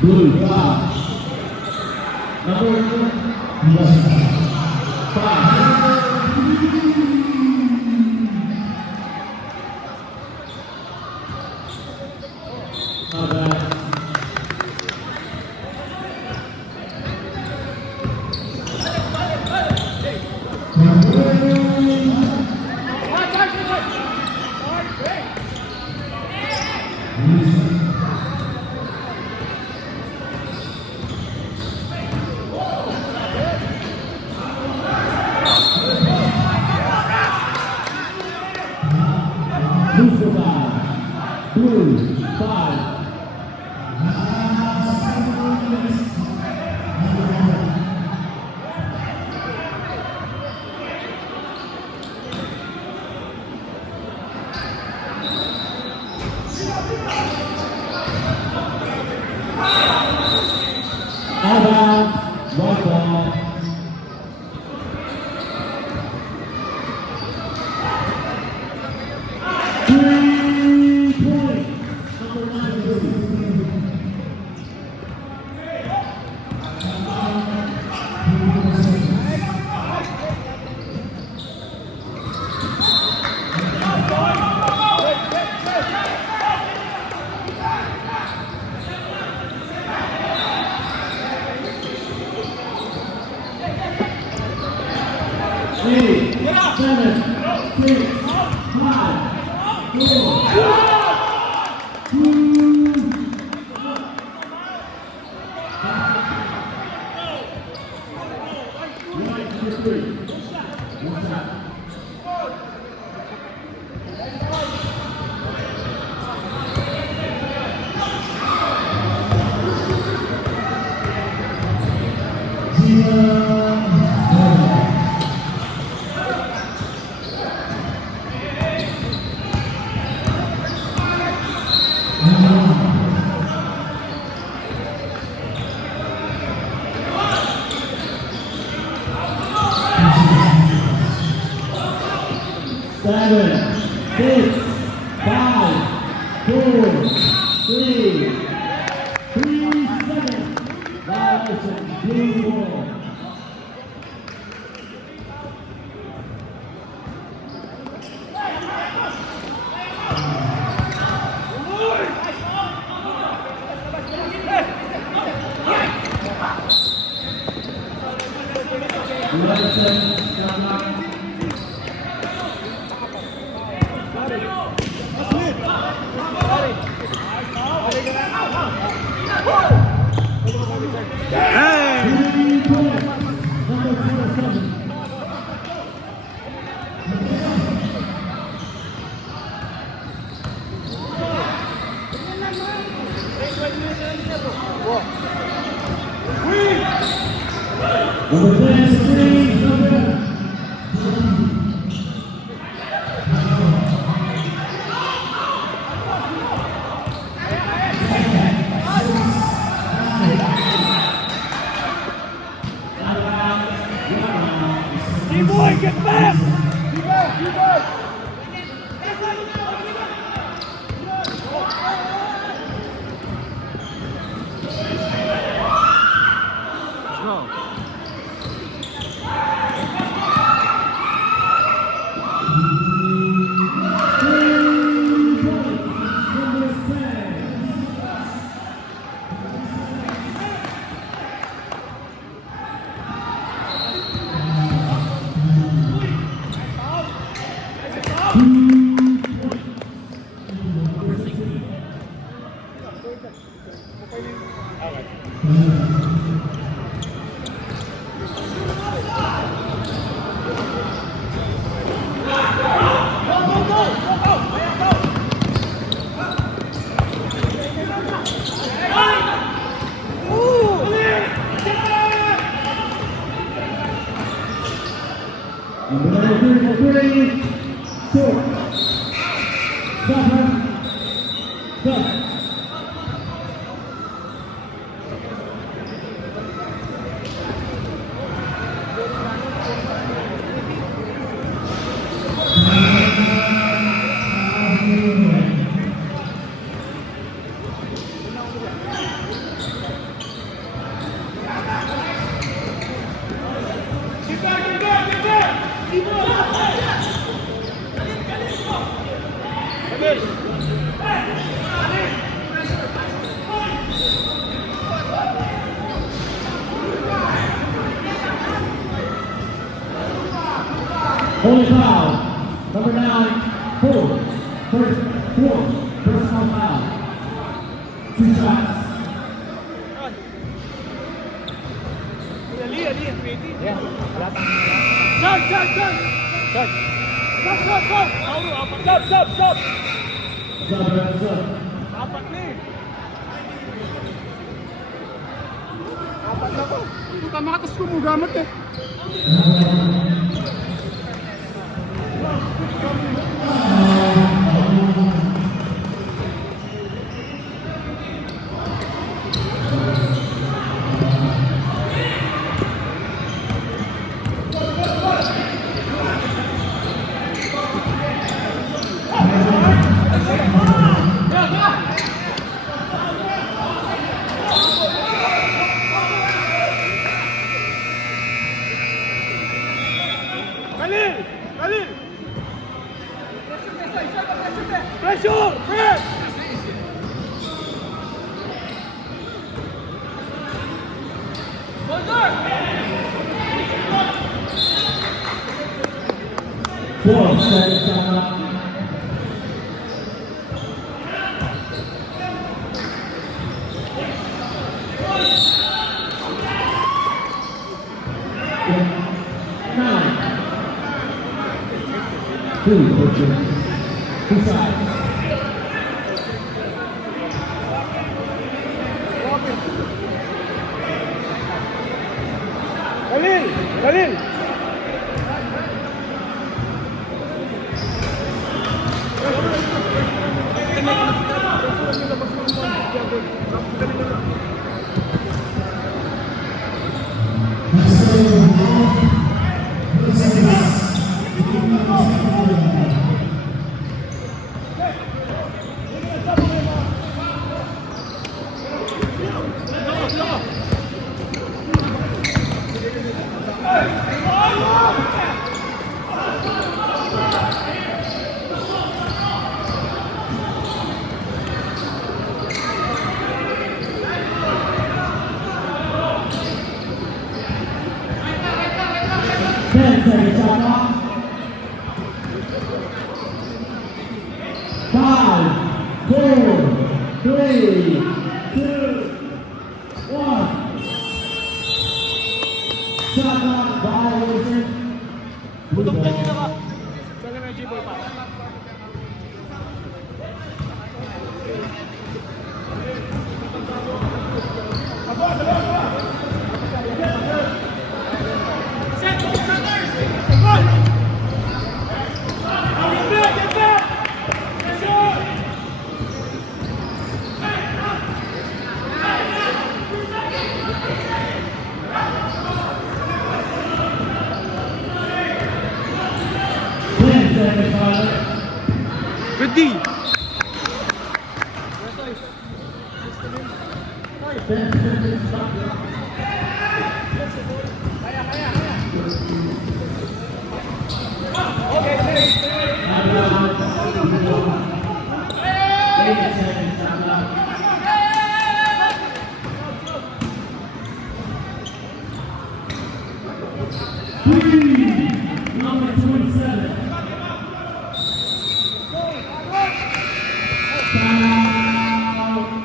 Blue 5. Number 5. Not bad. Blue 5. Out of bounds, white ball. Eight, 7, 6, 5, 4, 2, 3. One shot. Seven, 6, 5, 4, 3, 7. Violation, blue ball. Number 23, D-boy, get back! You back, you back! Let's go. number 23, 4, 7, 7. Holy foul. Number 9, four. Personal foul. 2 shots. Stop! Sub. Apat na eh. Apat na ko. Puta, makatas ko mo gamit eh. Khalil! Pressure! Press! Second shot. Two sides. Khalil! Second shot. 5, 4, 3, 2, 1. Shot clock violation. Putok na dito ka. Saan na may G-boy pa? Good D. 10 seconds. Kaya.